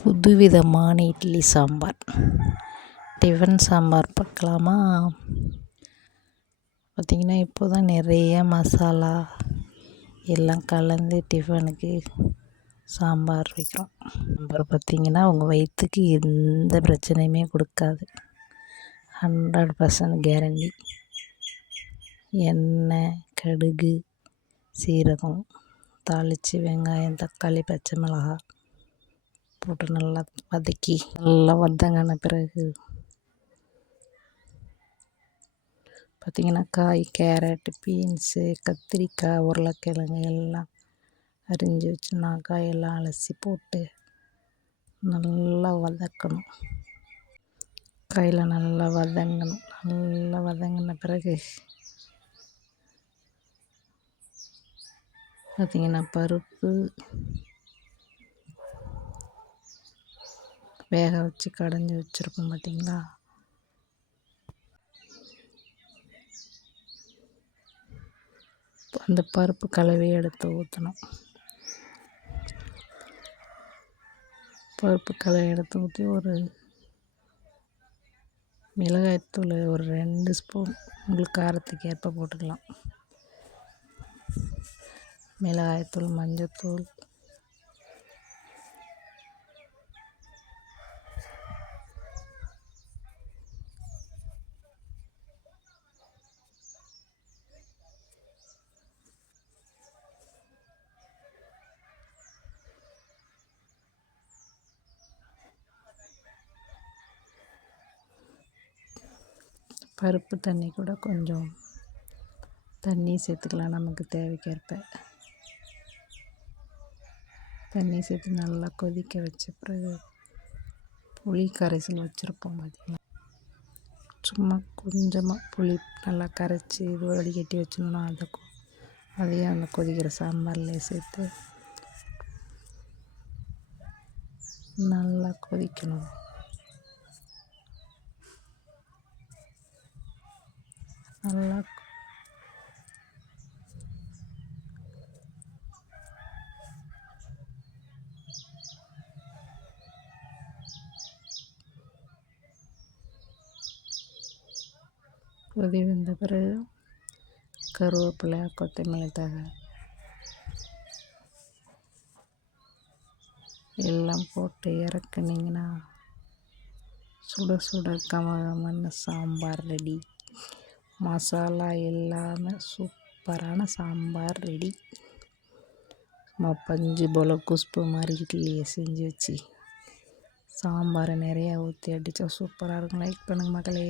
புதுவிதமான இட்லி சாம்பார். டிஃபன் சாம்பார் பார்க்கலாமா? பார்த்திங்கன்னா இப்போ தான் நிறைய மசாலா எல்லாம் கலந்து டிஃபனுக்கு சாம்பார் வைக்கிறோம். சாம்பார் பார்த்திங்கன்னா உங்கள் வயிற்றுக்கு எந்த பிரச்சனையுமே கொடுக்காது. 100% கேரண்டி. எண்ணெய், கடுகு, சீரகம் தாளித்து வெங்காயம், தக்காளி, பச்சை மிளகாய் போட்டு நல்லா வதக்கி நல்லா வதங்கின பிறகு பார்த்திங்கன்னா காய், கேரட், பீன்ஸு, கத்திரிக்காய், உருளைக்கிழங்கு எல்லாம் அரிஞ்சு வச்சு காயெல்லாம் அலசி போட்டு நல்லா வதக்கணும். காயில் நல்லா வதங்கணும். நல்லா வதங்கின பிறகு பார்த்திங்கன்னா பருப்பு வேக வச்சு கடைஞ்சி வச்சுருப்போம் பார்த்திங்களா, அந்த பருப்பு கலவையை எடுத்து ஊற்றணும். பருப்பு கலவை எடுத்து ஊற்றி ஒரு மிளகாய்த்தூள் ஒரு 2 ஸ்பூன் உங்களுக்கு காரத்துக்கு ஏற்ப போட்டுக்கலாம். மிளகாய்த்தூள், மஞ்சத்தூள், பருப்பு தண்ணி கூட கொஞ்சம் தண்ணி சேர்த்துக்கலாம். நமக்கு தேவைக்கேற்ப தண்ணி சேர்த்து நல்லா கொதிக்க வச்ச பிறகு புளி கரைசல் வச்சுருப்போம் பார்த்திங்கன்னா, சும்மா கொஞ்சமாக புளி நல்லா கரைச்சி இது வடிகட்டி வச்சோம்னா அதையும் அந்த கொதிக்கிற சாம்பார்லேயே சேர்த்து நல்லா கொதிக்கணும். நல்லா கொதி வந்த பிறகு கருவேப்பிலை, கொத்தமல்லி தழை எல்லாம் போட்டு இறக்குனிங்கன்னா சுட சுட கமகமன்னு சாம்பார் ரெடி. மசாலா எல்லாமே சூப்பரான சாம்பார் ரெடி. பஞ்சு போல் குஸ்பு மாதிரி இட்லியை செஞ்சு வச்சு சாம்பாரை நிறையா ஊற்றி அடித்தா சூப்பராக இருக்கும். லைக் பண்ணுங்கள் மக்களே.